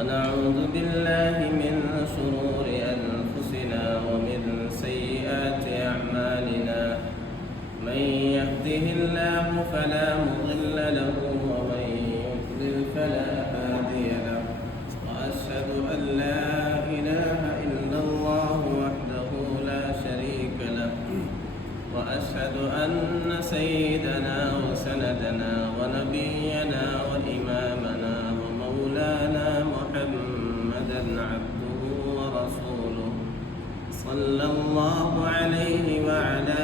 ونعوذ بالله من شرور أنفسنا ومن سيئات أعمالنا من يهده الله فلا مضل له ومن يضلل فلا هادي له وأشهد أن لا إله إلا الله وحده لا شريك له وأشهد أن سيدنا وسندنا ونبينا وإمامنا ومولانا محمدا عبده ورسوله صلى الله عليه وعلى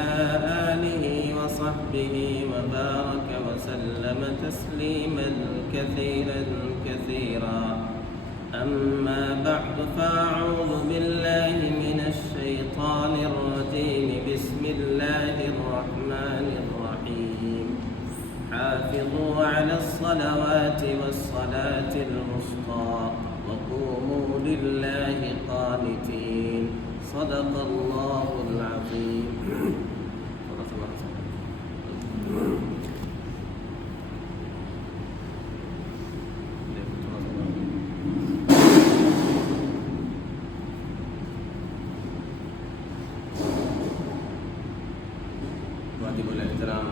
آله وصحبه وبارك وسلم تسليما كثيرا كثيرا. أما بعد فأعوذ بالله من الشيطان الرجيم. بسم الله الرحمن الرحيم. حافظوا على الصلوات والصلاة الوسطى وقوموا لله قانتين. صدق الله العظيم. واجب الاحترام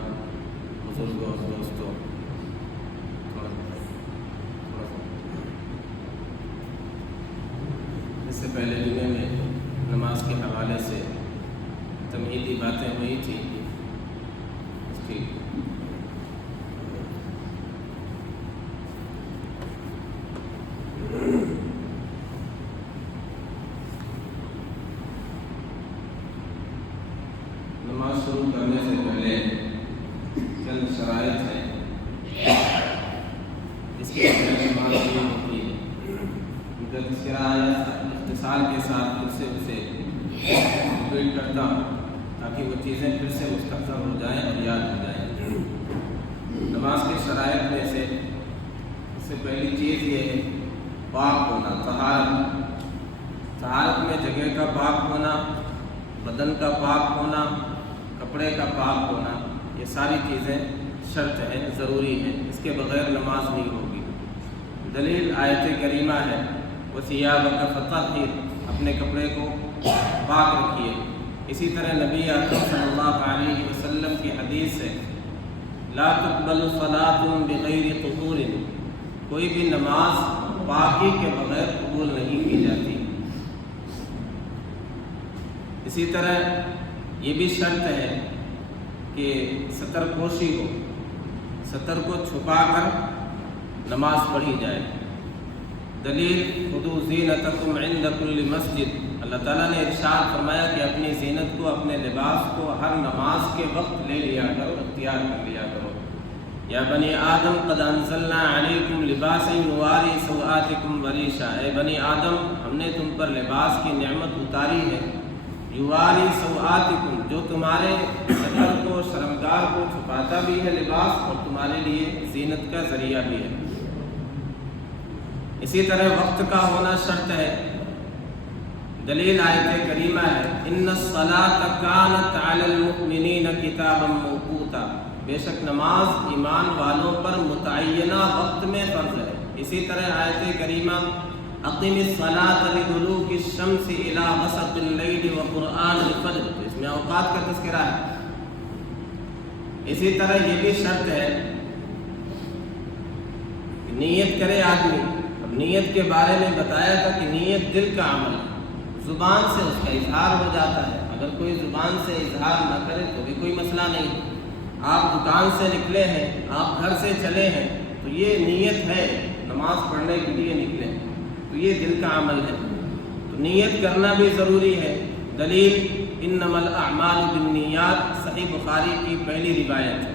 بزرگوں اور دوستوں، اس سے پہلے جمعے میں نماز کے حوالے سے تمہیدی باتیں ہوئی تھی. اس کی نماز شروع کرنے سے پہلے چند شرائط ہیں جس کے بغیر نماز نہیں ہوتی ہے. اختصار کے ساتھ پھر سے اسے ریپیٹ کرتا ہوں تاکہ وہ چیزیں پھر سے مستقبل ہو جائیں اور یاد ہو جائیں. نماز کے شرائط میں سے اس سے پہلی چیز یہ ہے پاک ہونا، طہارت. طہارت میں جگہ کا پاک ہونا، بدن کا پاک ہونا، کپڑے کا پاک ہونا، یہ ساری چیزیں شرط ہیں، ضروری ہیں. اس کے بغیر نماز نہیں ہوگی. دلیل آیت کریمہ ہے وَثِيَابَكَ فَطَهِّرْ، اپنے کپڑے کو پاک رکھیے. اسی طرح نبی اکرم صلی اللہ علیہ وسلم کی حدیث ہے لا تقبل صلاۃ بغیر طہور، کوئی بھی نماز پاکی کے بغیر قبول نہیں کی جاتی. اسی طرح یہ بھی شرط ہے کہ ستر پوشی ہو، ستر کو چھپا کر نماز پڑھی جائے. دلیل خذوا زینتکم عند کل مسجد، اللہ تعالیٰ نے ارشاد فرمایا کہ اپنی زینت کو، اپنے لباس کو ہر نماز کے وقت لے لیا کرو، اختیار کر لیا کرو. یا بنی آدم قد انزلنا علیکم لباسا یواری سوآتکم وریشا، اے بنی آدم ہم نے تم پر لباس کی نعمت اتاری ہے یواری سوآتکم، جو تمہارے شکل کو، شرمگاہ کو چھپاتا بھی ہے لباس اور تمہارے لیے زینت کا ذریعہ بھی ہے. اسی طرح وقت کا ہونا شرط ہے. دلیل آیت کریمہ ہے ان الصلاۃ کانت علی المؤمنین کتابا موقوتا، بے شک نماز ایمان والوں پر متعینہ وقت میں فرض ہے. اسی طرح آیت کریمہ اقم الصلاۃ لدلوک الشمس الی غسق اللیل وقرآن الفجر، اس میں اوقات کا تذکرہ ہے. اسی طرح یہ بھی شرط ہے کہ نیت کرے آدمی. اب نیت کے بارے میں بتایا تھا کہ نیت دل کا عمل ہے، زبان سے اس کا اظہار ہو جاتا ہے. اگر کوئی زبان سے اظہار نہ کرے تو بھی کوئی مسئلہ نہیں. آپ دکان سے نکلے ہیں، آپ گھر سے چلے ہیں تو یہ نیت ہے نماز پڑھنے کے لیے نکلے، تو یہ دل کا عمل ہے. تو نیت کرنا بھی ضروری ہے. دلیل انما الاعمال بالنیات، صحیح بخاری کی پہلی روایت ہے.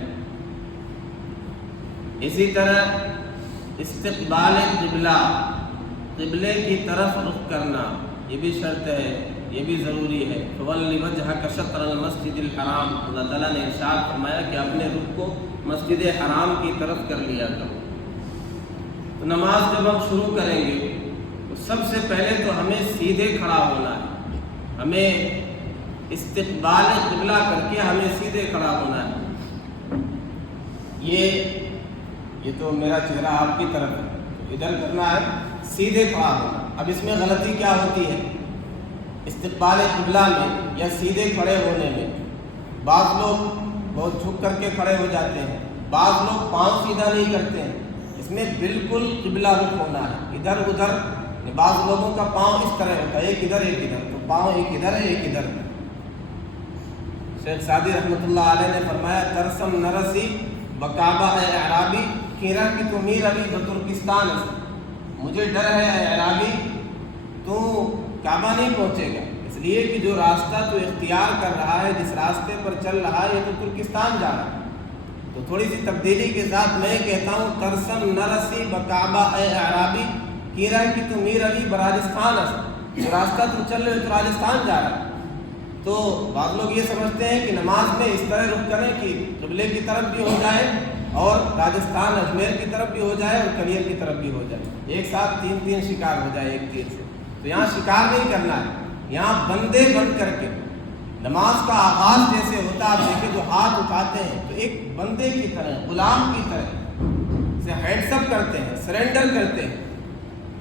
اسی طرح استقبال قبلہ، قبلے کی طرف رخ کرنا، یہ بھی شرط ہے، یہ بھی ضروری ہے. فَوَلِّ وَجْهَكَ شَطْرَ الْمَسْجِدِ الْحَرَامِ، اللہ تعالیٰ نے ارشاد فرمایا کہ اپنے رخ کو مسجد حرام کی طرف کر لیا کرو. تو نماز جب ہم شروع کریں گے تو سب سے پہلے تو ہمیں سیدھے کھڑا ہونا ہے. ہمیں استقبال قبلہ کر کے ہمیں سیدھے کھڑا ہونا ہے. یہ تو میرا چہرہ آپ کی طرف ہے، ادھر کرنا ہے سیدھے کھڑا ہونا. اب اس میں غلطی کیا ہوتی ہے؟ استقبال قبلہ میں یا سیدھے کھڑے ہونے میں بعض لوگ بہت جھک کر کے کھڑے ہو جاتے ہیں، بعض لوگ پاؤں سیدھا نہیں کرتے ہیں. اس میں بالکل قبلہ رخ ہونا ہے، ادھر ادھر. بعض لوگوں کا پاؤں اس طرح ہوتا ہے، ایک ادھر ایک ادھر، تو پاؤں ایک ادھر ہے ایک ادھر. شیخ سعدی رحمۃ اللہ علیہ نے فرمایا ترسم نرسی بکعبہ اے اعرابی کیرا کی تو میر علی ترکستان سے. مجھے ڈر ہے اے اعرابی تو کعبہ نہیں پہنچے گا، اس لیے کہ جو راستہ تو اختیار کر رہا ہے، جس راستے پر چل رہا ہے، یہ تو ترکستان جا رہا ہے. تو تھوڑی سی تبدیلی کے ساتھ میں کہتا ہوں ترسم نرسی بکعبہ اے اعرابی کیرا کی تو میر علی براجستان سے. جو راستہ تم چل رہے ہو تو راجستان جا رہا ہے. تو بعض لوگ یہ سمجھتے ہیں کہ نماز میں اس طرح رخ کریں کہ قبلے کی طرف بھی ہو جائے اور راجستھان اجمیر کی طرف بھی ہو جائے اور کلیر کی طرف بھی ہو جائے، ایک ساتھ تین شکار ہو جائے ایک تیر سے. تو یہاں شکار نہیں کرنا ہے، یہاں بندے بند کر کے نماز کا آغاز جیسے ہوتا ہے. آپ دیکھیں جو ہاتھ اٹھاتے ہیں تو ایک بندے کی طرح، غلام کی طرح سے ہینڈس اپ کرتے ہیں، سرنڈر کرتے ہیں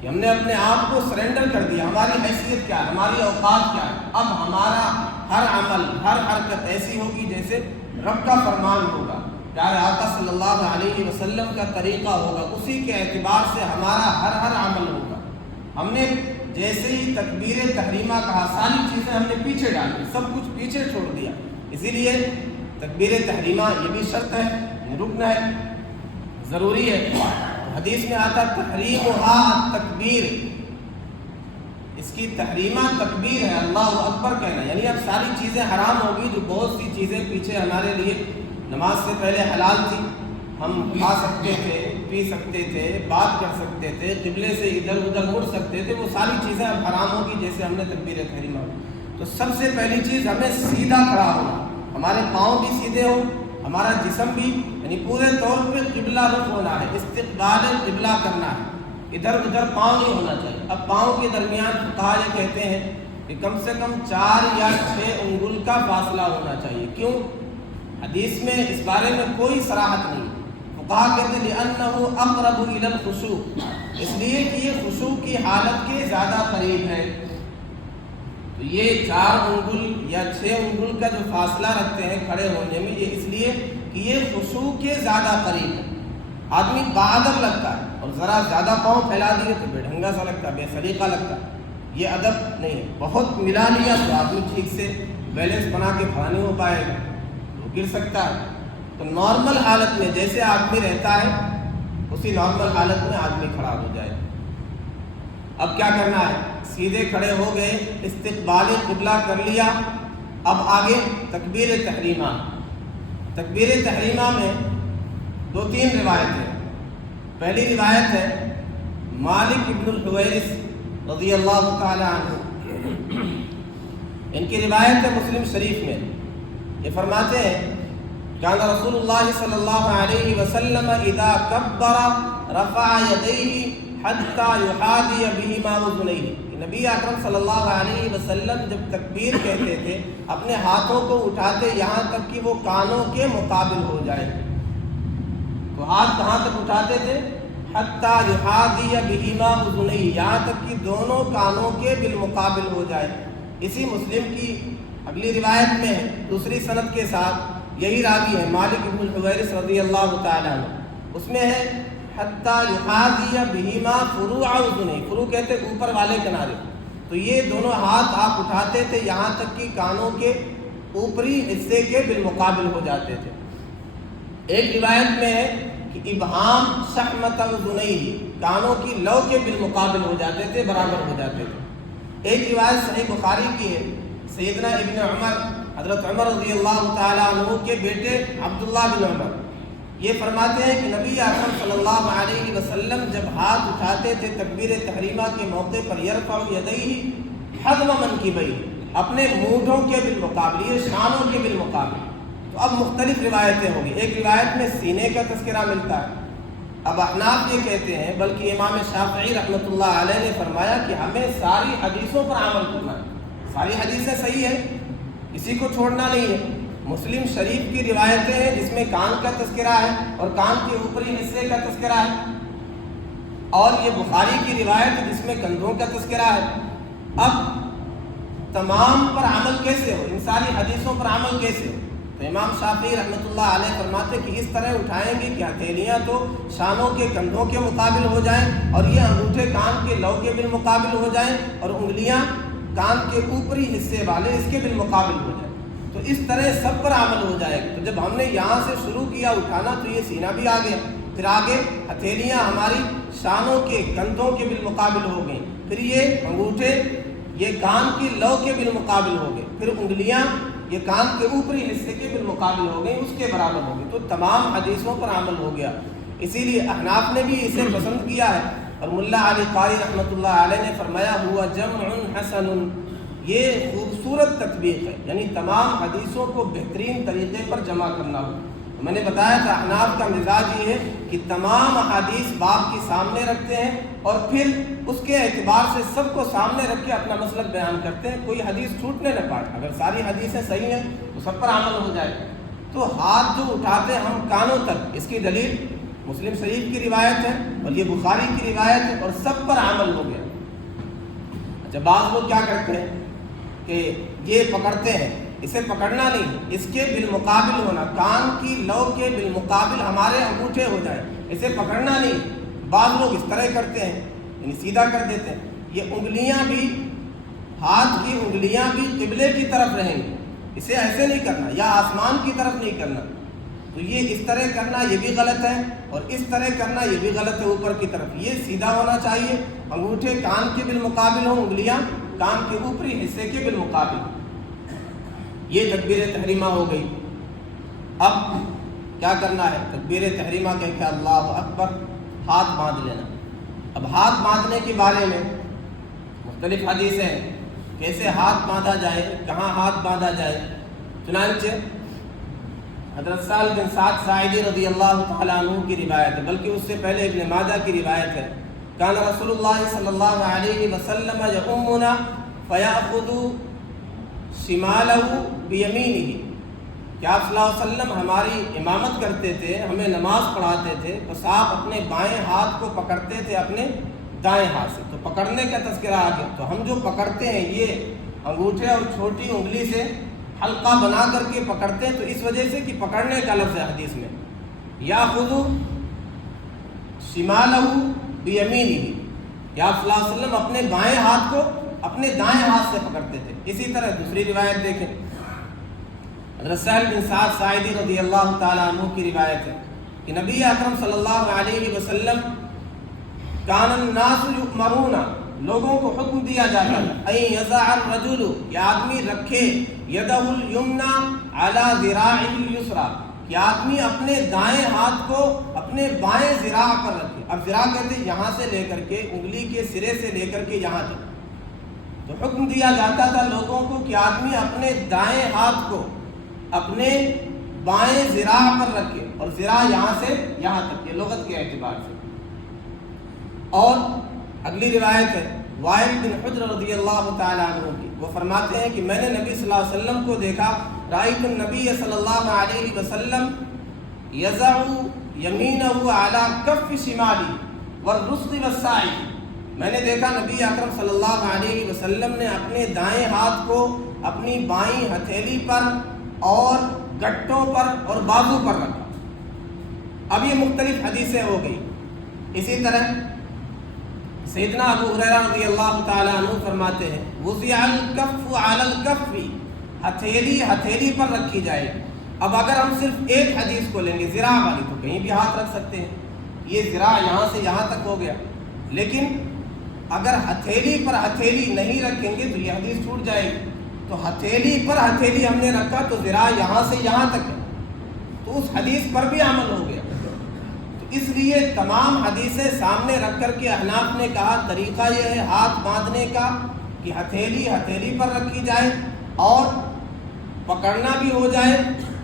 کہ ہم نے اپنے آپ کو سرنڈر کر دیا. ہماری حیثیت کیا ہے، ہماری اوقات کیا ہے. اب ہمارا ہر عمل، ہر حرکت ایسی ہوگی جیسے رب کا فرمان ہوگا، پیارے آقا صلی اللہ علیہ وسلم کا طریقہ ہوگا، اسی کے اعتبار سے ہمارا ہر عمل ہوگا. ہم نے جیسے ہی تکبیر تحریمہ کہا ساری چیزیں ہم نے پیچھے ڈالی، سب کچھ پیچھے چھوڑ دیا. اسی لیے تکبیر تحریمہ یہ بھی شرط ہے، رکن ہے، ضروری ہے. حدیث میں آتا تحریمها تکبیر، اس کی تحریمہ تکبیر ہے، اللہ اکبر کہنا. یعنی اب ساری چیزیں حرام ہوگی، جو بہت سی چیزیں پیچھے ہمارے لیے نماز سے پہلے حلال تھی، ہم کھا سکتے تھے، پی سکتے تھے، بات کر سکتے تھے، قبلے سے ادھر ادھر مڑ سکتے تھے، وہ ساری چیزیں اب حرام ہوگی جیسے ہم نے تکبیر تحریمہ. تو سب سے پہلی چیز ہمیں سیدھا کھڑا ہونا، ہمارے پاؤں بھی سیدھے ہوں، ہمارا جسم بھی، یعنی پورے طور پہ قبلہ رخ ہونا ہے، استقبال قبلہ کرنا ہے، ادھر ادھر پاؤں نہیں ہونا چاہیے. اب پاؤں کے درمیان فقہا یہ کہتے ہیں کہ کم سے کم 4 یا 6 انگل کا فاصلہ ہونا چاہیے. کیوں؟ حدیث میں اس بارے میں کوئی صراحت نہیں. فقہا کہتے ہیں لِأَنَّهُ أَقْرَبُ إِلَى الْخُشُوعِ، اس لیے کہ یہ خشوع کی حالت کے زیادہ قریب ہے. تو یہ 4 انگل یا 6 انگل کا جو فاصلہ رکھتے ہیں کھڑے ہونے میں، یہ اس لیے کہ یہ خشوع کے زیادہ قریب ہے. آدمی باادب لگتا ہے اور ذرا زیادہ پاؤں پھیلا دیے تو بے ڈھنگا سا لگتا ہے، بے سلیقہ لگتا ہے. یہ ادب نہیں ہے. بہت ملا لیا تو آدمی ٹھیک سے بیلنس بنا کے کھڑا نہیں ہو پائے گا، وہ گر سکتا ہے. تو نارمل حالت میں جیسے آدمی رہتا ہے اسی نارمل حالت میں آدمی کھڑا ہو جائے. اب کیا کرنا ہے؟ سیدھے کھڑے ہو گئے، استقبال قبلہ کر لیا. اب آگے تکبیر تحریمہ. تکبیر تحریمہ میں 2-3 روایتیں. پہلی روایت ہے مالک ابن الحویرث رضی اللہ تعالی عنہ، ان کی روایت ہے مسلم شریف میں. یہ فرماتے ہیں کان رسول اللہ صلی اللہ علیہ وسلم اذا کبر رفع یدیہ حتی یحاذی بہما اذنیہ. نبی اکرم صلی اللہ علیہ وسلم جب تکبیر کہتے تھے اپنے ہاتھوں کو اٹھاتے یہاں تک کہ وہ کانوں کے مقابل ہو جائے. تو ہاتھ کہاں تک اٹھاتے تھے؟ حتی یحاذی بہما اذنیہ، یہاں تک کہ دونوں کانوں کے بالمقابل ہو جائے. اسی مسلم کی اگلی روایت میں ہے دوسری سند کے ساتھ، یہی راوی ہے مالک ابن الحویرث رضی اللہ تعالیٰ عنہ. اس میں ہے حتی یحاذی بہما فروع اذنیہ، فروع کہتے اوپر والے کنارے. تو یہ دونوں ہاتھ آپ اٹھاتے تھے یہاں تک کہ کانوں کے اوپری حصے کے بالمقابل ہو جاتے تھے. ایک روایت میں ہے کہ ابہام شحمت اذنیہ، کانوں کی لو کے بالمقابل ہو جاتے تھے، برابر ہو جاتے تھے. ایک روایت صحیح بخاری کی ہے، سیدنا ابن عمر، حضرت عمر رضی اللہ تعالیٰ عنہ کے بیٹے عبداللہ بن عمر، یہ فرماتے ہیں کہ نبی اکرم صلی اللہ علیہ وسلم جب ہاتھ اٹھاتے تھے تکبیر تحریمہ کے موقع پر یرفع یدیہ حذو منکبیہ، اپنے مونڈھوں کے بالمقابل، یہ شانوں کے بالمقابل. تو اب مختلف روایتیں ہوں گی. ایک روایت میں سینے کا تذکرہ ملتا ہے. اب احناف یہ کہتے ہیں، بلکہ امام شافعی رحمۃ اللہ علیہ نے فرمایا کہ ہمیں ساری حدیثوں پر عمل کرنا ہے. ساری حدیثیں صحیح ہیں، کسی کو چھوڑنا نہیں ہے. مسلم شریف کی روایتیں ہیں جس میں کان کا تذکرہ ہے اور کان کے اوپری حصے کا تذکرہ ہے. اور یہ بخاری کی روایت جس میں کندھوں کا تذکرہ ہے۔ اب تمام پر عمل کیسے ہو، ان ساری حدیثوں پر عمل کیسے ہو؟ تو امام شافعی رحمۃ اللہ علیہ فرماتے کہ اس طرح اٹھائیں گے کہ ہتھیلیاں تو شانوں کے کندھوں کے مقابل ہو جائیں، اور یہ انگوٹھے کان کے لو کے بالمقابل ہو جائیں، اور انگلیاں کان کے اوپری حصے والے اس کے بالمقابل ہو جائیں۔ تو اس طرح سب پر عمل ہو جائے گا۔ تو جب ہم نے یہاں سے شروع کیا اٹھانا تو یہ سینہ بھی آ گیا، پھر آگے ہتھیلیاں ہماری شانوں کے کندھوں کے بالمقابل ہو گئیں، پھر یہ انگوٹھے یہ کان کی لو کے بالمقابل ہو گئے، پھر انگلیاں یہ کان کے اوپری حصے کے بالمقابل ہو گئی، اس کے برابر ہو گئی۔ تو تمام حدیثوں پر عمل ہو گیا۔ اسی لیے احناف نے بھی اسے پسند کیا ہے، اور ملا علی قاری رحمۃ اللہ علیہ نے فرمایا ہوا جمع حسن، یہ خوبصورت تطبیق ہے، یعنی تمام حدیثوں کو بہترین طریقے پر جمع کرنا ہو۔ میں نے بتایا تھا احناف کا مزاج یہ ہے کہ تمام احادیث باپ کے سامنے رکھتے ہیں، اور پھر اس کے اعتبار سے سب کو سامنے رکھ کے اپنا مسلک بیان کرتے ہیں، کوئی حدیث چھوٹنے نہ پائے۔ اگر ساری حدیثیں صحیح ہیں تو سب پر عمل ہو جائے۔ تو ہاتھ جو اٹھاتے ہیں ہم کانوں تک، اس کی دلیل مسلم شریف کی روایت ہے اور یہ بخاری کی روایت ہے، اور سب پر عمل ہو گیا۔ اچھا، بعض لوگ کیا کرتے ہیں کہ یہ پکڑتے ہیں، اسے پکڑنا نہیں، اس کے بالمقابل ہونا، کان کی لو کے بالمقابل ہمارے انگوٹھے ہو جائیں، اسے پکڑنا نہیں۔ بعض لوگ اس طرح کرتے ہیں، یعنی سیدھا کر دیتے ہیں۔ یہ انگلیاں بھی، ہاتھ کی انگلیاں بھی قبلے کی طرف رہیں گی، اسے ایسے نہیں کرنا، یا آسمان کی طرف نہیں کرنا۔ تو یہ اس طرح کرنا یہ بھی غلط ہے، اور اس طرح کرنا یہ بھی غلط ہے اوپر کی طرف۔ یہ سیدھا ہونا چاہیے، انگوٹھے کان کے بالمقابل ہوں، انگلیاں کان کے اوپری حصے کے بالمقابل۔ یہ تکبیر تحریمہ ہو گئی۔ اب کیا کرنا ہے؟ تکبیر تحریمہ کہہ کے اللہ اکبر، ہاتھ باندھ لینا۔ اب ہاتھ باندھنے کے بارے میں مختلف حدیثیں ہیں، کیسے ہاتھ باندھا جائے، کہاں ہاتھ باندھا جائے۔ چنانچہ حضرت سہل بن سعد ساعدی رضی اللہ تعالیٰ عنہ کی روایت ہے، بلکہ اس سے پہلے ابن ماجہ کی روایت ہے، کان رسول اللہ صلی اللہ علیہ وسلم یؤمنا فیأخذ شمالہ بیمینہ، کہ آپ صلی اللہ علیہ وسلم ہماری امامت کرتے تھے، ہمیں نماز پڑھاتے تھے، تو آپ اپنے بائیں ہاتھ کو پکڑتے تھے اپنے دائیں ہاتھ سے۔ تو پکڑنے کا تذکرہ آ گیا۔ تو ہم جو پکڑتے ہیں یہ انگوٹھے اور چھوٹی انگلی سے حلقہ بنا کر کے پکڑتے ہیں، تو اس وجہ سے کہ پکڑنے کا لفظ ہے حدیث میں، یاخذ شمالہ بیمینہ، کہ آپ صلی اللہ علیہ وسلم اپنے بائیں ہاتھ کو اپنے دائیں ہاتھ سے پکڑتے تھے۔ اسی طرح دوسری روایت دیکھیں، حضرت سہل بن سعد ساعدی رضی اللہ تعالیٰ عنہ کی روایت ہے کہ نبی اکرم صلی اللہ علیہ وسلم کان الناس یؤمرون، لوگوں کو حکم دیا جاتا ہے، ان یضع الرجل، کہ آدمی رکھے یدہ الیمنی علی ذراعہ الیسری، کہ آدمی اپنے دائیں ہاتھ کو اپنے بائیں ذراع پر رکھے۔ اب ذراع کہتے ہیں یہاں سے لے کر کے، انگلی کے سرے سے لے کر کے یہاں تک۔ تو حکم دیا جاتا تھا لوگوں کو کہ آدمی اپنے دائیں ہاتھ کو اپنے بائیں ذراع پر رکھے، اور ذراع یہاں سے یہاں تک، یہ لغت کے اعتبار سے۔ اور اگلی روایت ہے وائل بن حجر رضی اللہ تعالیٰ عنہ کی، وہ فرماتے ہیں کہ میں نے نبی صلی اللہ علیہ وسلم کو دیکھا، رأیت النبی صلی اللہ علیہ وسلم یضع یمینہ علی کف شمالی والرسغ والساعد، میں نے دیکھا نبی اکرم صلی اللہ علیہ وسلم نے اپنے دائیں ہاتھ کو اپنی بائیں ہتھیلی پر اور گٹوں پر اور بازو پر رکھا۔ اب یہ مختلف حدیثیں ہو گئی۔ اسی طرح سیدنا ابو ہریرہ رضی اللہ تعالیٰ عنہ فرماتے ہیں وضع الکف علی الکف، ہتھیلی ہتھیلی پر رکھی جائے گی۔ اب اگر ہم صرف ایک حدیث کو لیں گے ذراع والی، تو کہیں بھی ہاتھ رکھ سکتے ہیں، یہ ذراع یہاں سے یہاں تک ہو گیا۔ لیکن اگر ہتھیلی پر ہتھیلی نہیں رکھیں گے تو یہ حدیث چھوٹ جائے گی۔ تو ہتھیلی پر ہتھیلی ہم نے رکھا تو ذراع یہاں سے یہاں تک ہے، تو اس حدیث پر بھی عمل ہو گیا۔ تو اس لیے تمام حدیثیں سامنے رکھ کر کے احناف نے کہا طریقہ یہ ہے ہاتھ باندھنے کا کہ ہتھیلی ہتھیلی پر رکھی جائے، اور پکڑنا بھی ہو جائے،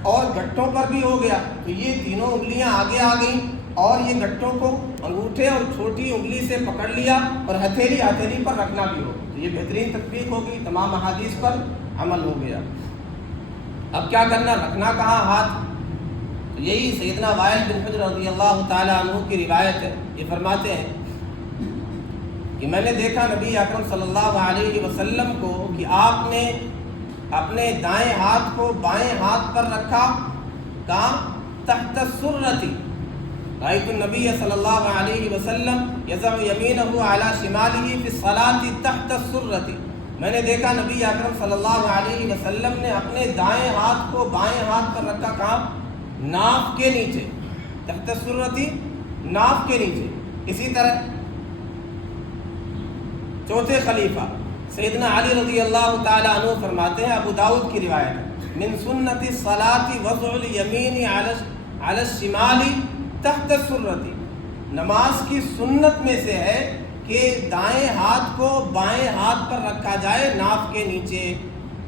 اور گٹھوں پر بھی ہو گیا۔ تو یہ تینوں انگلیاں آگے آ گئیں، اور یہ گٹھوں کو انگوٹھے اور چھوٹی انگلی سے پکڑ لیا، اور ہتھیلی ہتھیلی پر رکھنا بھی ہو، تو یہ بہترین تطبیق ہوگی، تمام احادیث پر عمل ہو گیا۔ اب کیا کرنا، رکھنا کہاں ہاتھ؟ تو یہی سیدنا وائل بن حجر رضی اللہ تعالیٰ عنہ کی روایت ہے، یہ فرماتے ہیں کہ میں نے دیکھا نبی اکرم صلی اللہ علیہ وسلم کو کہ آپ نے اپنے دائیں ہاتھ کو بائیں ہاتھ پر رکھا، کہاں؟ تحت السرۃ۔ رأیت النبی صلی اللہ علیہ وسلم یضع یمینہ علی شمالہ فی الصلاۃ تحت السرۃ۔ میں نے دیکھا نبی اکرم صلی اللہ علیہ وسلم نے اپنے دائیں ہاتھ کو بائیں ہاتھ پر رکھا، کہاں؟ ناف کے نیچے، تحت السرۃ، ناف کے نیچے۔ اسی طرح چوتھے خلیفہ سیدنا علی رضی اللہ تعالی عنہ فرماتے ہیں، ابو داؤد کی روایت، من سنت الصلاۃ وضع الیمین علی الشمال تحت السرۃ۔ نماز کی سنت میں سے ہے کہ دائیں ہاتھ کو بائیں ہاتھ پر رکھا جائے، ناف کے نیچے۔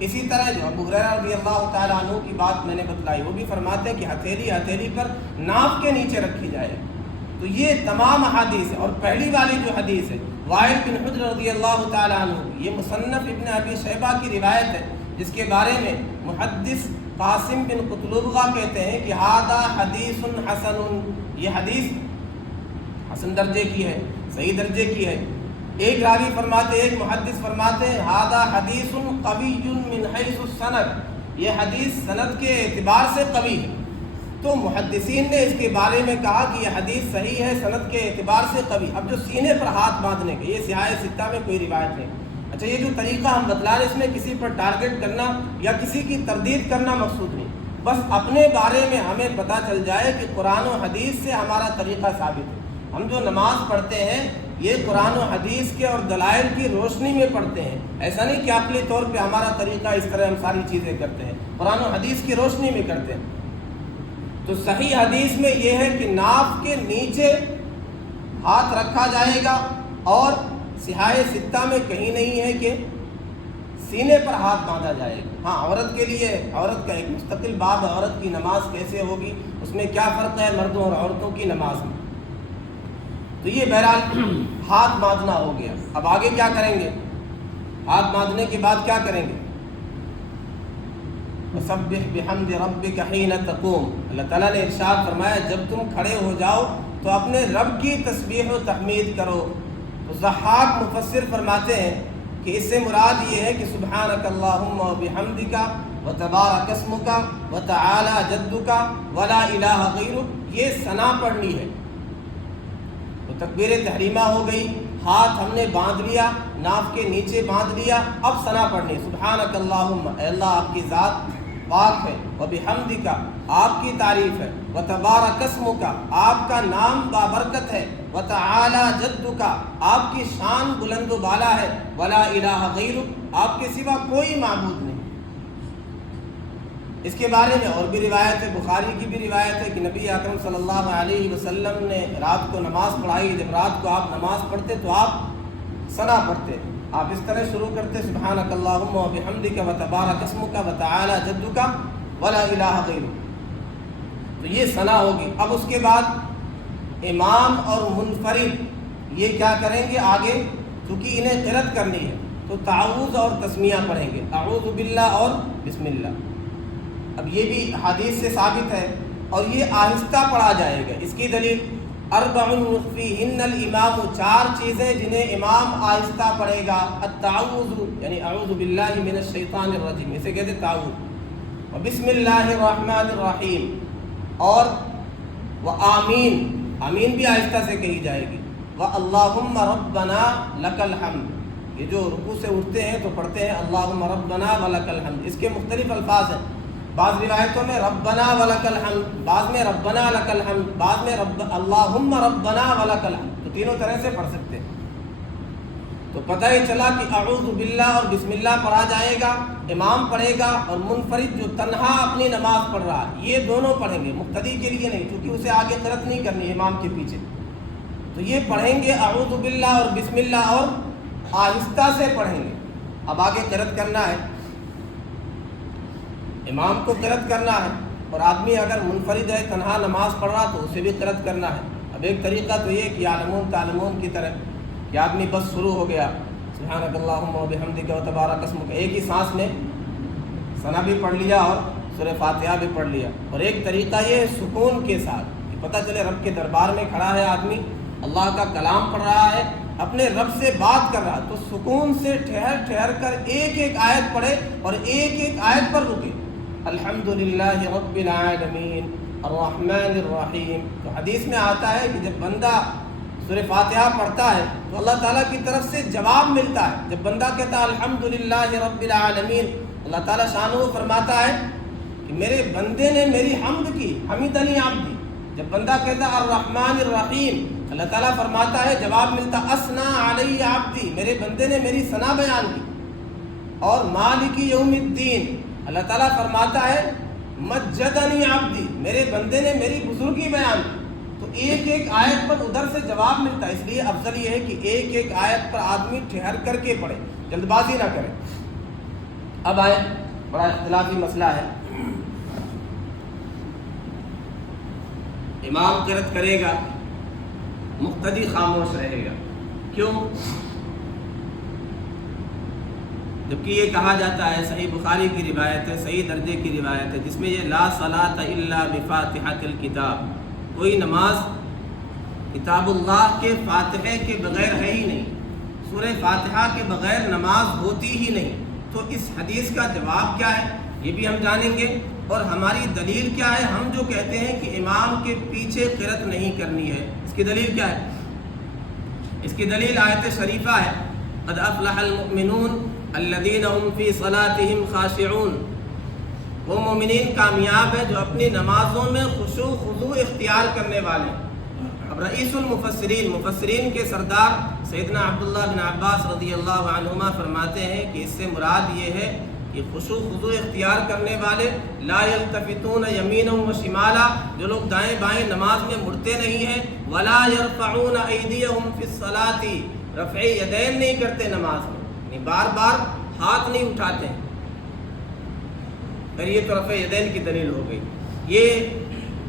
اسی طرح جو ابو ہریرہ رضی اللہ تعالیٰ عنہ کی بات میں نے بتلائی، وہ بھی فرماتے ہیں کہ ہتھیلی پر ناف کے نیچے رکھی جائے۔ تو یہ تمام احادیث ہے۔ اور پہلی والی جو حدیث ہے وائل بن حجر رضی اللہ تعالیٰ عنہ، یہ مصنف ابن ابی شیبہ کی روایت ہے، جس کے بارے میں محدث قاسم بن قطلبغہ کہتے ہیں کہ ھذا حدیث حسن، یہ حدیث حسن درجے کی ہے، صحیح درجے کی ہے۔ ایک راوی فرماتے، ایک محدث فرماتے ہیں ھذا حدیث قوی من حیث السند، یہ حدیث سند کے اعتبار سے قوی ہے۔ تو محدثین نے اس کے بارے میں کہا کہ یہ حدیث صحیح ہے سند کے اعتبار سے قوی۔ اب جو سینے پر ہاتھ باندھنے کے، یہ سیاہ ستہ میں کوئی روایت نہیں۔ اچھا، یہ جو طریقہ ہم بتلا رہے ہیں، اس میں کسی پر ٹارگٹ کرنا یا کسی کی تردید کرنا مقصود نہیں، بس اپنے بارے میں ہمیں پتہ چل جائے کہ قرآن و حدیث سے ہمارا طریقہ ثابت ہے۔ ہم جو نماز پڑھتے ہیں یہ قرآن و حدیث کے اور دلائل کی روشنی میں پڑھتے ہیں، ایسا نہیں کہ عقلی طور پہ ہمارا طریقہ اس طرح ہم ساری چیزیں کرتے ہیں، قرآن و حدیث کی روشنی میں کرتے ہیں۔ تو صحیح حدیث میں یہ ہے کہ ناف کے نیچے ہاتھ رکھا جائے گا، اور سیاہ ستہ میں کہیں نہیں ہے کہ سینے پر ہاتھ باندھا جائے گا۔ ہاں، عورت کے لیے عورت کا ایک مستقل باب ہے، عورت کی نماز کیسے ہوگی، اس میں کیا فرق ہے مردوں اور عورتوں کی نماز میں۔ تو یہ بہرحال ہاتھ باندھنا ہو گیا۔ اب آگے کیا کریں گے؟ ہاتھ باندھنے کے بعد کیا کریں گے؟ وَسَبِّحْ بِحَمْدِ رَبِّكَ حِينَ تَقُومُ، اللہ تعالیٰ نے ارشاد فرمایا جب تم کھڑے ہو جاؤ تو اپنے رب کی تسبیح و تحمید کرو۔ تو ضحاک مفسر فرماتے ہیں کہ اس سے مراد یہ ہے کہ سبحانک اللہم وبحمدک وتبارک اسمک وتعالی جدک ولا الہ غیرک، یہ ثنا پڑھنی ہے۔ تو تکبیر تحریمہ ہو گئی، ہاتھ ہم نے باندھ لیا، ناف کے نیچے باندھ لیا، اب ثنا پڑھنی، سبحانک اللہم، اے اللہ آپ کی ذات پاک ہے، وبحمدک آپ کی تعریف ہے، وتبارک اسمک آپ کا نام بابرکت ہے، وتعالی جدک آپ کی شان بلند و بالا ہے، ولا الہ غیرک آپ کے سوا کوئی معبود نہیں۔ اس کے بارے میں اور بھی روایت ہے، بخاری کی بھی روایت ہے کہ نبی اکرم صلی اللہ علیہ وسلم نے رات کو نماز پڑھائی، جب رات کو آپ نماز پڑھتے تو آپ ثنا پڑھتے، آپ اس طرح شروع کرتے، سبحانک اللہم وبحمدک وتبارک اسمک وتعالی جدک ولا الہ غیرک۔ تو یہ ثنا ہوگی۔ اب اس کے بعد امام اور منفرد یہ کیا کریں گے آگے، کیونکہ انہیں قرأت کرنی ہے تو تعوذ اور تسمیہ پڑھیں گے، اعوذ باللہ اور بسم اللہ۔ اب یہ بھی حدیث سے ثابت ہے، اور یہ آہستہ پڑھا جائے گا۔ اس کی دلیل اربع یخفیہن الامام، چار چیزیں جنہیں امام آہستہ پڑھے گا، التعوذ یعنی اعوذ باللہ من الشیطان الرجیم، اسے کہتے ہیں تعوذ، وبسم اللہ الرحمن الرحیم، اور وآمین، آمین بھی آہستہ سے کہی جائے گی، وَاللہم ربنا لک الحمد، یہ جو رکوع سے اٹھتے ہیں تو پڑھتے ہیں اللہم ربنا ولک الحمد۔ اس کے مختلف الفاظ ہیں، بعض روایتوں میں ربنا ولک الحمد، بعض میں ربنا لک الحمد، بعض میں اللہم ربنا ولک الحمد، تو تینوں طرح سے پڑھ سکتے ہیں۔ تو پتہ ہی چلا کہ اعوذ باللہ اور بسم اللہ پڑھا جائے گا، امام پڑھے گا، اور منفرد جو تنہا اپنی نماز پڑھ رہا ہے یہ دونوں پڑھیں گے، مقتدی کے لیے نہیں، کیونکہ اسے آگے قرأت نہیں کرنی امام کے پیچھے۔ تو یہ پڑھیں گے اعوذ باللہ اور بسم اللہ، اور آہستہ سے پڑھیں گے۔ اب آگے قرأت کرنا ہے، امام کو قرأت کرنا ہے، اور آدمی اگر منفرد ہے تنہا نماز پڑھ رہا تو اسے بھی قرأت کرنا ہے۔ اب ایک طریقہ تو یہ کہ یعلمون تعلمون کی طرح کہ آدمی بس شروع ہو گیا سبحانک اللہم وبحمدک وتبارک اسمک، ایک ہی سانس میں ثنا بھی پڑھ لیا اور سورہ فاتحہ بھی پڑھ لیا۔ اور ایک طریقہ یہ ہے سکون کے ساتھ کہ پتہ چلے رب کے دربار میں کھڑا ہے آدمی، اللہ کا کلام پڑھ رہا ہے، اپنے رب سے بات کر رہا تو سکون سے ٹھہر کر ایک ایک آیت پڑھے اور ایک ایک آیت پر رکے. الحمدللہ رب العالمین الرحمن الرحیم. تو حدیث میں آتا ہے کہ جب بندہ سورہ فاتحہ پڑھتا ہے تو اللہ تعالیٰ کی طرف سے جواب ملتا ہے. جب بندہ کہتا ہے الحمدللہ رب العالمین، اللہ تعالیٰ شانہ فرماتا ہے کہ میرے بندے نے میری حمد کی، حمیدنی عبدی. جب بندہ کہتا ہے الرحمن الرحیم، اللہ تعالیٰ فرماتا ہے، جواب ملتا اثنا علی عبدی، میرے بندے نے میری ثنا بیان کی. اور مالک یوم الدین، اللہ تعالیٰ فرماتا ہے مجدنی عبدی، میرے بندے نے میری بزرگی بیان کی. تو ایک ایک آیت پر ادھر سے جواب ملتا ہے. اس لیے افضل یہ ہے کہ ایک ایک آیت پر آدمی ٹھہر کر کے پڑھے، جلد بازی نہ کرے. اب آئے بڑا اختلافی مسئلہ ہے. امام قرأت کرے گا، مقتدی خاموش رہے گا. کیوں؟ جبکہ یہ کہا جاتا ہے، صحیح بخاری کی روایت ہے، صحیح درجے کی روایت ہے، جس میں یہ لا صلاۃ الا بفاتحۃ الکتاب، کوئی نماز کتاب اللہ کے فاتحے کے بغیر ہے ہی نہیں، سورہ فاتحہ کے بغیر نماز ہوتی ہی نہیں. تو اس حدیث کا جواب کیا ہے یہ بھی ہم جانیں گے، اور ہماری دلیل کیا ہے. ہم جو کہتے ہیں کہ امام کے پیچھے قرأت نہیں کرنی ہے، اس کی دلیل کیا ہے؟ اس کی دلیل آیت شریفہ ہے، قد افلح المؤمنون الذین هم فی صلاتهم خاشعون. وہ مومنین کامیاب ہیں جو اپنی نمازوں میں خشوع خضوع اختیار کرنے والے. اب رئیس المفسرین، مفسرین کے سردار سیدنا عبداللہ بن عباس رضی اللہ عنہما فرماتے ہیں کہ اس سے مراد یہ ہے کہ خشوع خضوع اختیار کرنے والے لا یلتفتون یمینا و شمالا، جو لوگ دائیں بائیں نماز میں مڑتے نہیں ہیں. ولا یرفعون ایدیہم فی الصلاۃ، رفع یدین نہیں کرتے نماز میں، یعنی بار بار ہاتھ نہیں اٹھاتے ہیں. پھر یہ تو رفع یدین کی دلیل ہو گئی. یہ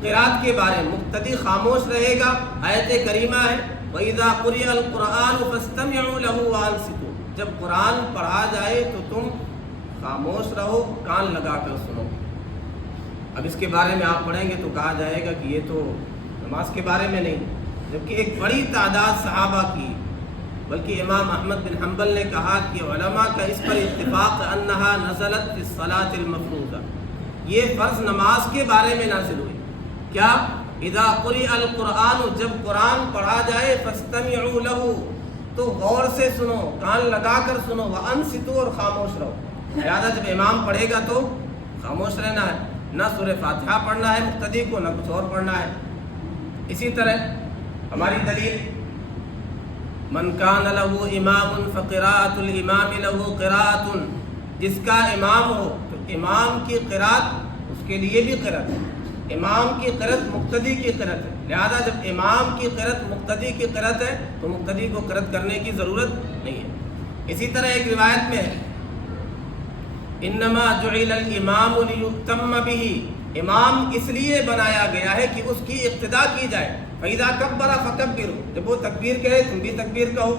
قرات کے بارے میں مقتدی خاموش رہے گا. آیت کریمہ ہے وَإِذَا قُرِئَ الْقُرْآنُ فَاسْتَمِعُوا لَهُ وَأَنصِتُوا، جب قرآن پڑھا جائے تو تم خاموش رہو، کان لگا کر سنو. اب اس کے بارے میں آپ پڑھیں گے تو کہا جائے گا کہ یہ تو نماز کے بارے میں نہیں، جبکہ ایک بڑی تعداد صحابہ کی، بلکہ امام احمد بن حنبل نے کہا کہ علماء کا اس پر اتفاق انہا نزلت فی الصلاۃ المفروضہ، یہ فرض نماز کے بارے میں نازل ہوئی. کیا؟ اذا قرئ القرآن، جب قرآن پڑھا جائے، فاستمعوا له، تو غور سے سنو، کان لگا کر سنو، وانصتوا، اور خاموش رہو. لہٰذا جب امام پڑھے گا تو خاموش رہنا ہے، نہ سورہ فاتحہ پڑھنا ہے مقتدی کو، نہ کچھ اور پڑھنا ہے. اسی طرح ہماری دلیل من کان له امام فقراءۃ الامام له قراءۃ، جس کا امام ہو تو امام کی قرات اس کے لیے بھی قرات ہے. امام کی قرات مقتدی کی قرات ہے. لہذا جب امام کی قرات مقتدی کی قرات ہے تو مقتدی کو قرات کرنے کی ضرورت نہیں ہے. اسی طرح ایک روایت میں ہے انما جعل الامام لیؤتم بہ، امام اس لیے بنایا گیا ہے کہ اس کی اقتداء کی جائے. فَإِذَا كَبَّرَ فَكَبِّرُوا، جب وہ تکبیر کہے تم بھی تکبیر کہو.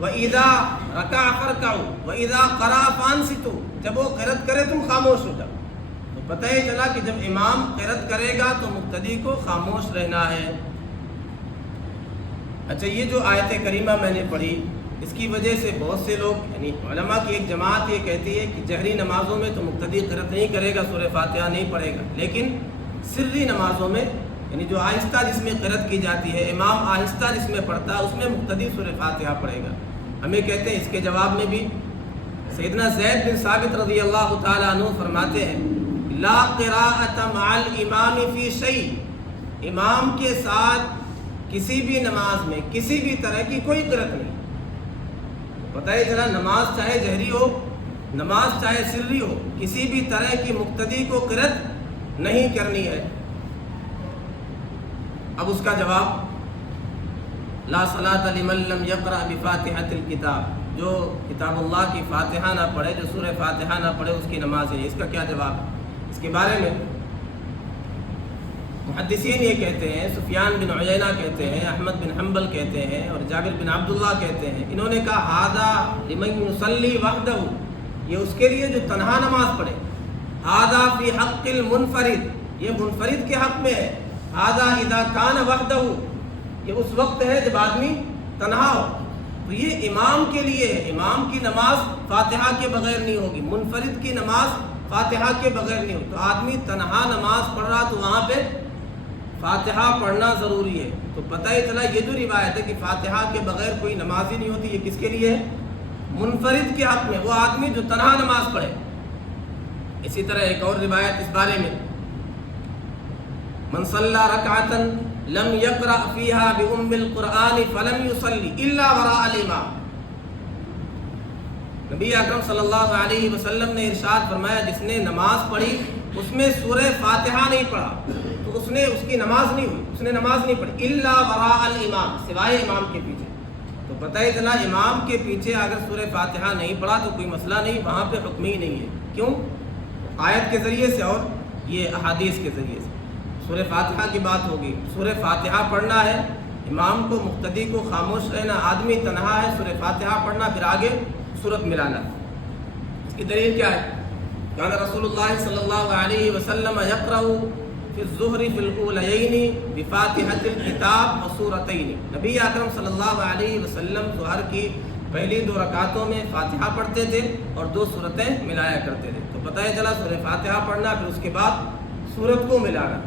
وَإِذَا رَكَعَ فَارْكَعُوا وَإِذَا قَرَأَ فَأَنصِتُوا، جب وہ قرأت کرے تم خاموش ہو جاؤ. تو پتہ ہی چلا کہ جب امام قرأت کرے گا تو مقتدی کو خاموش رہنا ہے. اچھا، یہ جو آیت کریمہ میں نے پڑھی، اس کی وجہ سے بہت سے لوگ، یعنی علماء کی ایک جماعت یہ کہتی ہے کہ جہری نمازوں میں تو مقتدی قرأت نہیں کرے گا، سورہ فاتحہ نہیں پڑھے گا، لیکن سری نمازوں میں، یعنی جو آہستہ جس میں قرأت کی جاتی ہے، امام آہستہ جس میں پڑھتا ہے، اس میں مقتدی سورہ فاتحہ پڑھے گا. ہمیں کہتے ہیں اس کے جواب میں بھی سیدنا زید بن ثابت رضی اللہ تعالیٰ عنہ فرماتے ہیں لا قراءۃ مع الامام فی شیء، امام کے ساتھ کسی بھی نماز میں کسی بھی طرح کی کوئی قرأت نہیں. پتہ ہے چلا نماز چاہے جہری ہو، نماز چاہے سری ہو، کسی بھی طرح کی مقتدی کو قرأت نہیں کرنی ہے. اب اس کا جواب لا صلاۃ لمن لم یقرأ بفاتحۃ الکتاب، جو کتاب اللہ کی فاتحہ نہ پڑھے، جو سورہ فاتحہ نہ پڑھے، اس کی نماز نہیں. اس کا کیا جواب ہے؟ اس کے بارے میں محدثین یہ کہتے ہیں، سفیان بن عیینہ کہتے ہیں، احمد بن حنبل کہتے ہیں، اور جابر بن عبداللہ کہتے ہیں، انہوں نے کہا ھذا لمن یصلی وحدہ، یہ اس کے لیے جو تنہا نماز پڑھے. ھذا فی حق المنفرد، یہ منفرد کے حق میں ہے. ھذا اذا کان وحدہ، یہ اس وقت ہے جب آدمی تنہا ہو. تو یہ امام کے لیے ہے. امام کی نماز فاتحہ کے بغیر نہیں ہوگی، منفرد کی نماز فاتحہ کے بغیر نہیں ہوگی. تو آدمی تنہا نماز پڑھ رہا تو وہاں پہ فاتحہ پڑھنا ضروری ہے. تو پتہ ہی چلا یہ جو روایت ہے کہ فاتحہ کے بغیر کوئی نماز ہی نہیں ہوتی، یہ کس کے لیے ہے؟ منفرد کے حق میں، وہ آدمی جو تنہا نماز پڑھے. اسی طرح ایک اور روایت اس بارے میں، من صلی رکعتا لم یقرأ فیہا بأم القرآن فلم یصلی الا وراء الامام. نبی اکرم صلی اللہ علیہ وسلم نے ارشاد فرمایا جس نے نماز پڑھی اس میں سورہ فاتحہ نہیں پڑھا تو اس کی نماز نہیں ہوئی، اس نے نماز نہیں پڑھی الا وراء الامام، سوائے امام کے پیچھے. تو پتہ ہی چلا امام کے پیچھے اگر سورہ فاتحہ نہیں پڑھا تو کوئی مسئلہ نہیں، وہاں پہ حکم ہی نہیں ہے. کیوں؟ آیت کے ذریعے سے اور یہ احادیث کے ذریعے سے. سورہ فاتحہ کی بات ہوگی، سورہ فاتحہ پڑھنا ہے، امام کو مقتدی کو خاموش رہنا، آدمی تنہا ہے، سورہ فاتحہ پڑھنا، پھر آگے سورت ملانا. اس کی دلیل کیا ہے؟ کان رسول اللہ صلی اللہ علیہ وسلم یقرأ فی الظہر فی الاولیین بفاتحۃ الکتاب وسورتین. نبی اکرم صلی اللہ علیہ وسلم ظہر کی پہلی 2 رکعتوں میں فاتحہ پڑھتے تھے اور 2 سورتیں ملایا کرتے تھے. تو پتہ ہے چلا سورہ فاتحہ پڑھنا، پھر اس کے بعد سورت کو ملانا.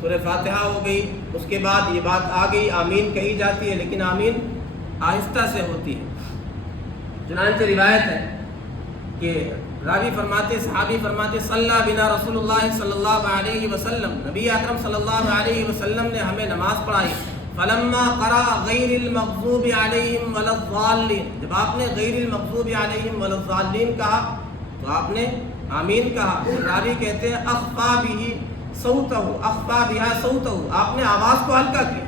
سورہ فاتحہ ہو گئی، اس کے بعد یہ بات آ گئی آمین کہی جاتی ہے، لیکن آمین آہستہ سے ہوتی ہے. چنانچہ روایت ہے کہ راوی فرماتے، صحابی فرماتے، صلی بنا رسول اللہ صلی اللہ علیہ وسلم، نبی اکرم صلی اللہ علیہ وسلم نے ہمیں نماز پڑھائی. فلما قرأ غیر المغضوب علیہم ولا الضالین، جب آپ نے غیر المغضوب علیہم ولا الضالین کہا تو آپ نے آمین کہا. راوی کہتے ہیں اخفا بہ صوتہ، اخفا بہا صوتہ، آپ نے آواز کو ہلکا کیا،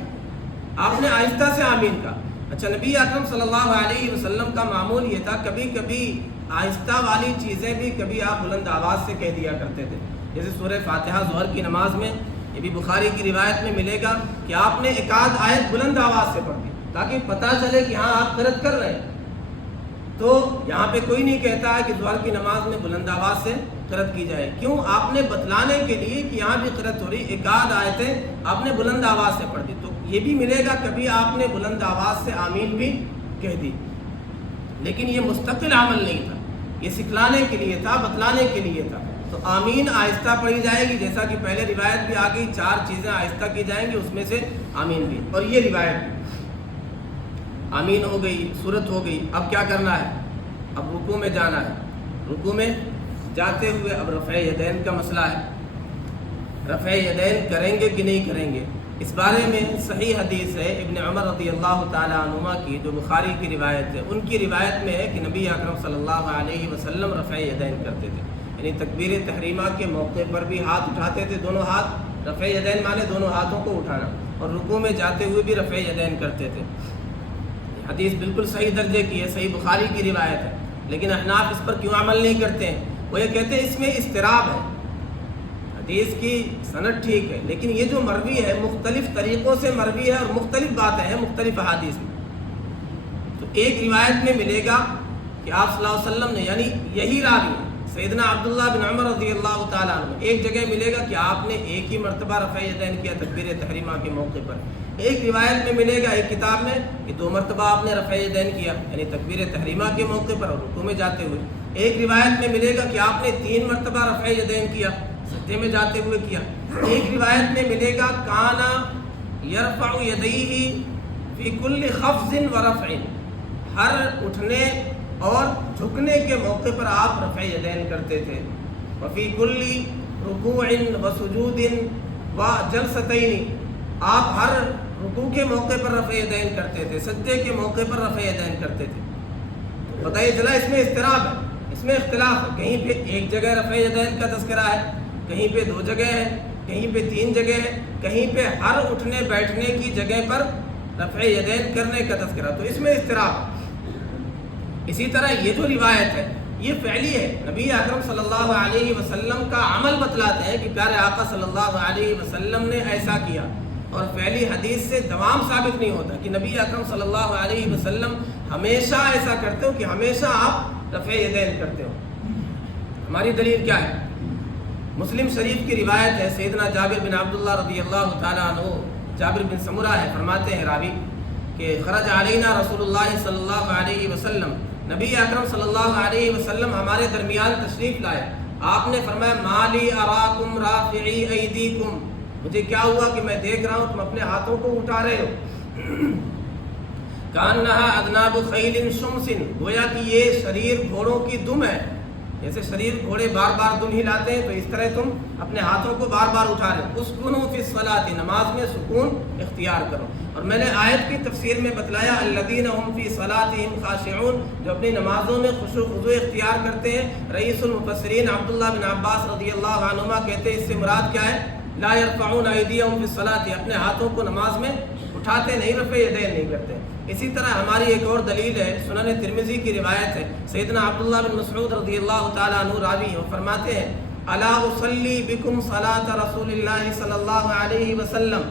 آپ نے آہستہ سے آمین کہا. اچھا، نبی اکرم صلی اللہ علیہ وسلم کا معمول یہ تھا کبھی کبھی آہستہ والی چیزیں بھی کبھی آپ بلند آواز سے کہہ دیا کرتے تھے. جیسے سورہ فاتحہ ظہر کی نماز میں، یہ بھی بخاری کی روایت میں ملے گا کہ آپ نے ایک آدھ آیت بلند آواز سے پڑھ دی تاکہ پتہ چلے کہ ہاں آپ قرأت کر رہے ہیں. تو یہاں پہ کوئی نہیں کہتا ہے کہ ظہر کی نماز میں بلند آواز سے قرأت کی جائے. کیوں؟ آپ نے بتلانے کے لیے کہ یہاں بھی قرأت ہو رہی، ایک آدھ آیتیں آپ نے بلند آواز سے پڑھ دی. تو یہ بھی ملے گا کبھی آپ نے بلند آواز سے آمین بھی کہہ دی، لیکن یہ مستقل عمل نہیں تھا، یہ سکھلانے کے لیے تھا، بتلانے کے لیے تھا. تو آمین آہستہ پڑھی جائے گی، جیسا کہ پہلے روایت بھی آ گئی، 4 چیزیں آہستہ کی جائیں گی، اس میں سے آمین بھی. اور یہ روایت بھی آمین ہو گئی، سورت ہو گئی. اب کیا کرنا ہے؟ اب رکوع میں جانا ہے. رکوع میں جاتے ہوئے اب رفع یدین کا مسئلہ ہے. رفع یدین کریں گے کہ نہیں کریں گے؟ اس بارے میں صحیح حدیث ہے ابن عمر رضی اللہ تعالیٰ عنہما کی، جو بخاری کی روایت ہے. ان کی روایت میں ہے کہ نبی اکرم صلی اللہ علیہ وسلم رفع یدین کرتے تھے، یعنی تکبیر تحریمہ کے موقع پر بھی ہاتھ اٹھاتے تھے، دونوں ہاتھ. رفع یدین مانے دونوں ہاتھوں کو اٹھانا، اور رکوع میں جاتے ہوئے بھی رفع یدین کرتے تھے. حدیث بالکل صحیح درجے کی ہے، صحیح بخاری کی روایت ہے. لیکن احناف اس پر کیوں عمل نہیں کرتے ہیں؟ وہ یہ کہتے ہیں اس میں اضطراب ہے. حدیث کی سند ٹھیک ہے، لیکن یہ جو مروی ہے مختلف طریقوں سے مروی ہے اور مختلف باتیں ہیں مختلف احادیث میں. تو ایک روایت میں ملے گا کہ آپ صلی اللہ علیہ وسلم نے، یعنی یہی راوی سیدنا عبداللہ بن عمر رضی اللہ تعالیٰ عنہ، ایک جگہ ملے گا کہ آپ نے ایک ہی مرتبہ رفع یدین کیا تکبیر تحریمہ کے موقع پر. ایک روایت میں ملے گا ایک کتاب میں کہ 2 مرتبہ آپ نے رفع یدین کیا، یعنی تکبیر تحریمہ کے موقع پر اور رکوع میں جاتے ہوئے. ایک روایت میں ملے گا کہ آپ نے 3 مرتبہ رفع یدین کیا، سجدے میں جاتے ہوئے کیا. ایک روایت میں ملے گا کانا یرفع یدیہ فی کل خفض و رفع، ہر اٹھنے اور جھکنے کے موقع پر آپ رفع یدین کرتے تھے. وفی کل رکوع و سجود و جلستین، آپ ہر رکوع کے موقع پر رفع یدین کرتے تھے، سجدے کے موقع پر رفع یدین کرتے تھے. تو پتہ یہ چلا اس میں اضطراب ہے، اس میں اختلاف ہے. کہیں پہ ایک جگہ رفع یدین کا تذکرہ ہے، کہیں پہ 2 جگہ ہے، کہیں پہ 3 جگہ ہے، کہیں پہ ہر اٹھنے بیٹھنے کی جگہ پر رفع یدین کرنے کا تذکرہ. تو اس میں اضطراب ہے. اسی طرح یہ جو روایت ہے یہ فعلی ہے، نبی اکرم صلی اللہ علیہ وسلم کا عمل بتلاتے ہیں کہ پیارے آقا صلی اللہ علیہ وسلم نے ایسا کیا. اور فعلی حدیث سے دوام ثابت نہیں ہوتا کہ نبی اکرم صلی اللہ علیہ وسلم ہمیشہ ایسا کرتے ہو کہ ہمیشہ آپ رفع یدین کرتے ہو. ہماری دلیل کیا ہے؟ مسلم شریف کی روایت ہے، سیدنا جابر بن عبداللہ رضی اللہ تعالیٰ عنہ، جابر بن سمرہ ہے، فرماتے ہیں راوی کہ خرج علینا رسول اللہ صلی اللہ علیہ وسلم، نبی اکرم صلی اللہ علیہ وسلم ہمارے درمیان تشریف لائے. آپ نے فرمایا مالی اراکم رافعی ایدیکم، مجھے کیا ہوا کہ میں دیکھ رہا ہوں تم اپنے ہاتھوں کو اٹھا رہے ہو. کانہا اذناب خیل شمس، گویا کہ یہ شریر گھوڑوں کی دم ہے. جیسے شریر گھوڑے بار بار دم ہلاتے ہیں تو اس طرح تم اپنے ہاتھوں کو بار بار اٹھا رہے ہو. اسکنوا فی الصلاۃ، نماز میں سکون اختیار کرو. اور میں نے آیت کی تفسیر میں بتلایا الذین هم فی صلاتهم خاشعون، جو اپنی نمازوں میں خشوع و خضوع اختیار کرتے ہیں. رئیس المفسرین عبداللہ بن عباس رضی اللہ عنہما کہتے ہیں اس سے مراد کیا ہے؟ لا يرفعون ایدیہم فی الصلاۃ، اپنے ہاتھوں کو نماز میں اٹھاتے نہیں، رفع یدین نہیں کرتے. اسی طرح ہماری ایک اور دلیل ہے، سنن ترمذی کی روایت ہے، سیدنا عبداللہ بن مسعود رضی اللہ تعالیٰ عنہ راوی، وہ فرماتے ہیں الا اصلی بکم صلاۃ رسول اللہ صلی اللہ علیہ وسلم،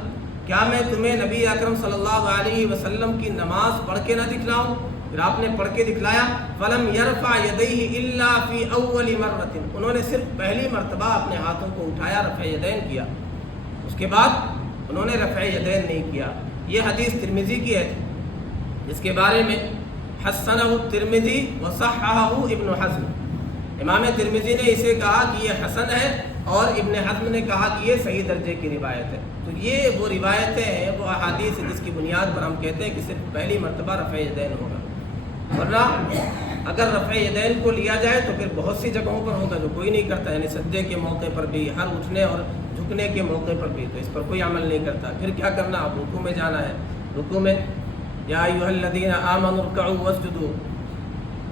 کیا میں تمہیں نبی اکرم صلی اللہ علیہ وسلم کی نماز پڑھ کے نہ دکھلاؤں؟ پھر آپ نے پڑھ کے دکھلایا. فلم یرفع یدیہ الا فی اول مرۃ، انہوں نے صرف پہلی مرتبہ اپنے ہاتھوں کو اٹھایا، رفع یدین کیا، اس کے بعد انہوں نے رفع یدین نہیں کیا. یہ حدیث ترمذی کی ہے جس کے بارے میں حسنہ الترمذی وصححہ ابن حزم، امام ترمذی نے اسے کہا کہ یہ حسن ہے اور ابن حزم نے کہا کہ یہ صحیح درجے کی روایت ہے. تو یہ وہ روایتیں ہیں، وہ احادیث ہیں جس کی بنیاد پر ہم کہتے ہیں کہ صرف پہلی مرتبہ رفع یدین ہوگا. ورنہ اگر رفع یدین کو لیا جائے تو پھر بہت سی جگہوں پر ہوگا جو کوئی نہیں کرتا، یعنی سجدے کے موقع پر بھی، ہر اٹھنے اور جھکنے کے موقع پر بھی، تو اس پر کوئی عمل نہیں کرتا. پھر کیا کرنا؟ اب رکوع میں جانا ہے. رکوع میں یا ایھا الذین آمنوا ارکعوا واسجدوا،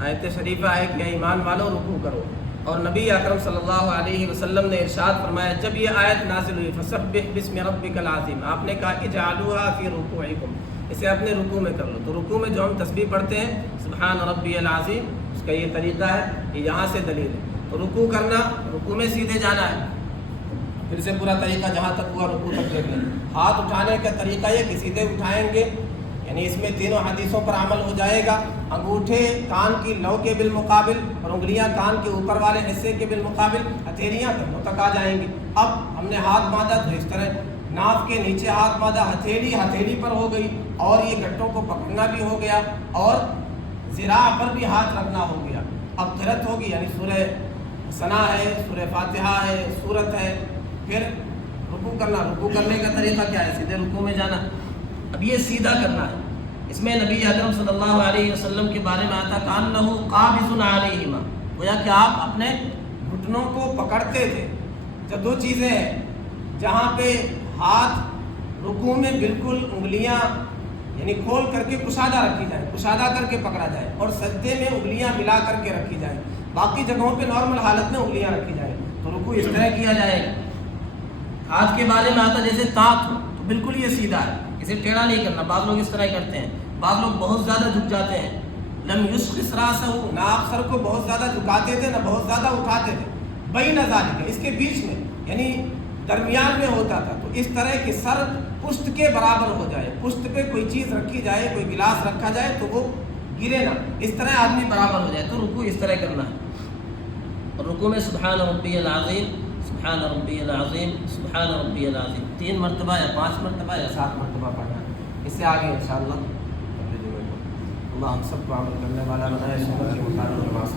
آیت شریفہ ہے کہ ایمان والو رکوع کرو. اور نبی اکرم صلی اللہ علیہ وسلم نے ارشاد فرمایا جب یہ آیت نازل ہوئی فسبح باسم ربک العظیم، آپ نے کہا اجعلوها فی رکوعکم، اسے اپنے رکوع میں کر لو. تو رکوع میں جو ہم تسبیح پڑھتے ہیں سبحان ربی العظیم، اس کا یہ طریقہ ہے، یہ یہاں سے دلیل ہے. تو رکوع کرنا، رکوع میں سیدھے جانا ہے. پھر سے پورا طریقہ جہاں تک ہوا رکوع تک دیکھ لیں. ہاتھ اٹھانے کا طریقہ یہ کہ سیدھے اٹھائیں گے، یعنی اس میں تینوں حدیثوں پر عمل ہو جائے گا. انگوٹھے کان کی لو کے بالمقابل اور انگلیاں کان کے اوپر والے حصے کے بالمقابل، ہتھیلیاں کندھوں تک آ جائیں گی. اب ہم نے ہاتھ باندھا تو اس طرح ناف کے نیچے ہاتھ باندھا، ہتھیلی پر ہو گئی، اور یہ گھٹوں کو پکڑنا بھی ہو گیا، اور ذراع پر بھی ہاتھ رکھنا ہو گیا. اب قرأت ہوگی، یعنی سورہ ثنا ہے، سورہ فاتحہ ہے، سورت ہے. پھر رکوع کرنا، رکوع کرنے کا طریقہ کیا ہے؟ سیدھے رکوع میں جانا. اب یہ سیدھا کرنا ہے. اس میں نبی اکرم صلی اللہ علیہ وسلم کے بارے میں آتا کانہ قابض علیہما، گویا کہ آپ اپنے گھٹنوں کو پکڑتے تھے. جب دو چیزیں ہیں جہاں پہ ہاتھ رکوع میں بالکل انگلیاں یعنی کھول کر کے کشادہ رکھی جائیں، کشادہ کر کے پکڑا جائے، اور سجدے میں انگلیاں ملا کر کے رکھی جائیں. باقی جگہوں پہ نارمل حالت میں انگلیاں رکھی جائیں. تو رکوع اس طرح کیا جائے گا. ہاتھ کے بارے میں آتا جیسے تانت ہو تو بالکل یہ سیدھا ہے، اسے ٹیڑھا نہیں کرنا. بعض لوگ اس طرح کرتے ہیں، بعض لوگ بہت زیادہ جھک جاتے ہیں. لم یشخص راسہ، نہ آپ سر کو بہت زیادہ جھکاتے تھے نہ بہت زیادہ اٹھاتے تھے. بین ذالک، اس کے بیچ میں یعنی درمیان میں ہوتا تھا. تو اس طرح کہ سر پشت کے برابر ہو جائے، پشت پہ کوئی چیز رکھی جائے، کوئی گلاس رکھا جائے تو وہ گرے نہ، اس طرح آدمی برابر ہو جائے. تو رکوع اس طرح کرنا ہے. اور رکوع میں سبحان ربی العظیم، سبحان ربی العظیم، سبحان ربی العظیم 3 مرتبہ یا 5 مرتبہ یا 7 مرتبہ پڑھنا ہے. اس سے آگے انشاءاللہ اللہ ہم سب کو عمل کرنے والا بنائے، سنت کے مطابق نماز